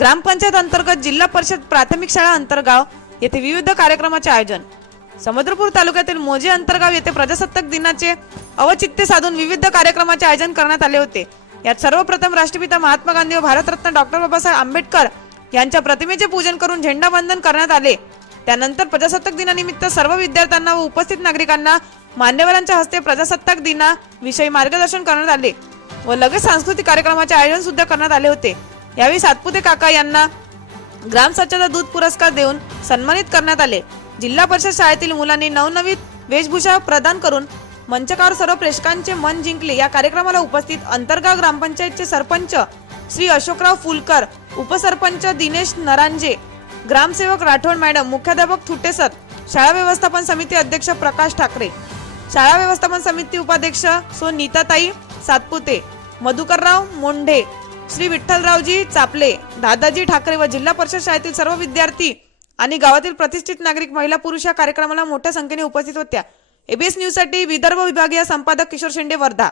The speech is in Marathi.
ग्रामपंचायत अंतर्गत जिल्हा परिषद प्राथमिक शाळा अंतर्गाव येथे विविध कार्यक्रमाचे आयोजन. समुद्रपूर तालुक्यातील मोजे अंतर्गाव येथे प्रजासत्ताक दिनाचे अवचित्य साधून विविध कार्यक्रमाचे आयोजन करण्यात आले होते. यात सर्वप्रथम राष्ट्रपिता महात्मा गांधी व भारतरत्न डॉक्टर बाबासाहेब आंबेडकर यांच्या प्रतिमेचे पूजन करून झेंडावंदन करण्यात आले. त्यानंतर प्रजासत्ताक दिनानिमित्त सर्व विद्यार्थ्यांना व उपस्थित नागरिकांना मान्यवरांच्या हस्ते प्रजासत्ताक दिनाविषयी मार्गदर्शन करण्यात आले व लगेच सांस्कृतिक कार्यक्रमाचे आयोजन सुद्धा करण्यात आले होते. यावेळी सातपुते काका यांना ग्राम स्वच्छता दूत पुरस्कार देऊन सन्मानित करण्यात आले. जिल्हा परिषद शाळेतील मुलांनी नवनवीन वेशभूषा प्रदान करून मंचकावर सर्व प्रेक्षकांचे मन जिंकले. या कार्यक्रमाला उपस्थित अंतर्गाव ग्रामपंचायतचे सरपंच श्री अशोकराव फुलकर उपसरपंच दिनेश नरांजे ग्रामसेवक राठोड मॅडम मुख्याध्यापक थुटे सर शाळा व्यवस्थापन समिती अध्यक्ष प्रकाश ठाकरे शाळा व्यवस्थापन समिती उपाध्यक्ष सो नीताताई सातपुते मधुकरराव मोंढे श्री विठ्ठलरावजी चापले दादाजी ठाकरे व जिल्हा परिषद शाळेतील सर्व विद्यार्थी आणि गावातील प्रतिष्ठित नागरिक महिला पुरुष या कार्यक्रमाला मोठ्या संख्येने उपस्थित होत्या. एबीएस न्यूजसाठी विदर्भ विभागीय संपादक किशोर शेंडे वर्धा.